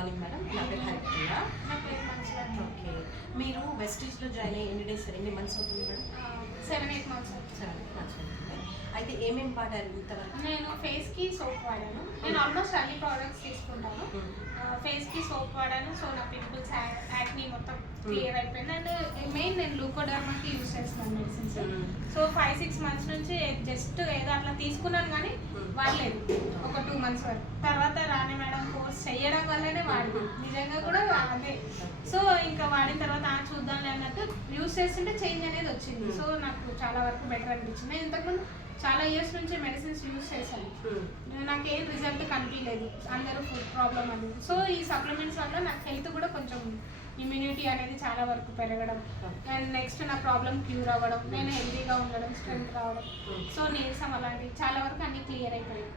Morning madam. నా పేరు హరిప్రియ. నా పేరు మంచిగా. ఓకే, మీరు వెస్టీజ్లో జాయిన్ అయ్యి ఎన్ని మంత్స్ అవుతుంది మేడం? 7-8 months అవుతుంది. 7 months అవుతుంది. అయితే ఏమేమి వాడారు ఇంతవరకు? నేను ఫేస్కి సోప్ వాడాను. నేను ఆల్మోస్ట్ అన్ని ప్రోడక్ట్స్ తీసుకుంటాను. ఫేస్కి సోప్ వాడాను. సో నా పింపుల్స్, యాక్నీ మొత్తం క్లియర్ అయిపోయింది. అండ్ మెయిన్ నేను లూకోడర్మాకి యూజ్ చేస్తున్నాను మెడిసిన్స్. సో 5-6 months నుంచి జస్ట్ ఏదో అట్లా తీసుకున్నాను కానీ వాడలేదు ఒక 2 months వరకు. తర్వాత రాణి మేడం కోర్స్ చేయడం వల్లనే వాడింది. నిజంగా కూడా అదే. సో ఇంకా వాడిన తర్వాత చూద్దాంలే అన్నట్టు యూజ్ చేస్తుంటే చేంజ్ అనేది వచ్చింది. సో నాకు చాలా వరకు బెటర్ అనిపించింది. నేను ఇంతకుముందు చాలా ఇయర్స్ నుంచి మెడిసిన్స్ యూజ్ చేశాను. నాకేం రిజల్ట్ కనిపించలేదు. అందరూ ఫుడ్ ప్రాబ్లం అనేది. సో ఈ సప్లిమెంట్స్ వల్ల నాకు హెల్త్ కూడా కొంచెం ఇమ్యూనిటీ అనేది చాలా వరకు పెరగడం, అండ్ నెక్స్ట్ నా ప్రాబ్లం క్యూర్ అవ్వడం, నేను హెల్తీగా ఉండడం, స్ట్రెంత్ రావడం, సో నీరసం అలాంటివి చాలా వరకు అన్ని క్లియర్ అయిపోయాయి.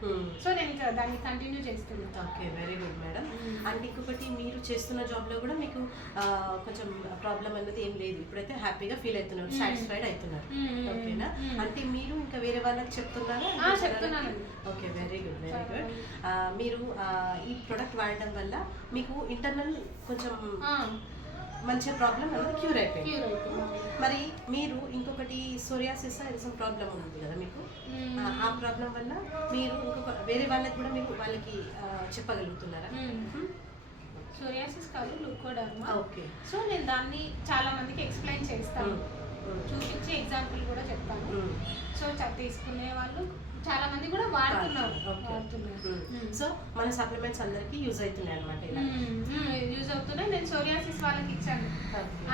సో నేను ఇంకా దాన్ని కంటిన్యూ చేస్తున్నాను. Okay, very good madam. And ఇంకొకటి, మీరు చేస్తున్న జాబ్లో కూడా మీకు కొంచెం ప్రాబ్లం అనేది ఏం లేదు, ఇప్పుడైతే హ్యాపీగా ఫీల్ అవుతున్నారు, సాటిస్ఫైడ్ అవుతున్నారు. ఓకేనా? అంటే మీరు ఇంకా వేరే వాళ్ళకి చెప్తున్నారా? చెప్తున్నాను. Okay, very good, very good. మీరు ఈ ప్రోడక్ట్ వాడడం వల్ల మీకు ఇంటర్నల్ కొంచెం మంచి ప్రాబ్లం అనేది క్యూర్ అయిపోయింది. మరి మీరు ఇంకొకటి సోరియాసిస్ సమ్ ప్రాబ్లం ఉంది కదా మీకు, ఆ ప్రాబ్లం వల్ల మీరు ఇంకొక వేరే వాళ్ళకి కూడా మీరు వాళ్ళకి చెప్పగలుగుతున్నారా? సోరియాసిస్ కాదు, లూకోడర్మా. ఓకే. సో నేను దాన్ని చాలా మందికి ఎక్స్ప్లెయిన్ చేస్తాను, చూపించి ఎగ్జాంపుల్ కూడా చెప్తాను. సో తీసుకునే వాళ్ళు చాలా మంది కూడా వాడుతున్నారు. సో మన సప్లిమెంట్స్ అందరికి యూజ్ అవుతున్నాయి అనమాట. యూజ్ అవుతున్నాయి. నేను సోరియాసిస్ వాళ్ళకి ఇచ్చాను,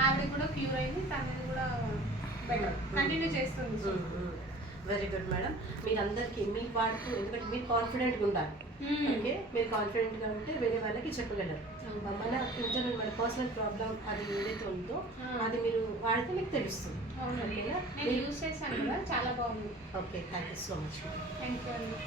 ఆవిడ కూడా క్యూర్ అయింది, తనని కూడా బెటర్ కంటిన్యూ చేస్తుంది. Very good madam. మీరందరికీ మీరు వాడుతూ, ఎందుకంటే మీరు కాన్ఫిడెంట్గా ఉండాలి. ఓకే, మీరు కాన్ఫిడెంట్గా ఉంటే వేరే వాళ్ళకి చెప్పగలరు. మన ఇంటర్నల్, మన పర్సనల్ ప్రాబ్లం అది ఏదైతే ఉందో అది మీరు వాడితే మీకు తెలుస్తుంది. ఓకేనా? నేను యూజ్ చేశాను కదా, చాలా బాగుంది. Okay, thank you so much. Thank you అండి.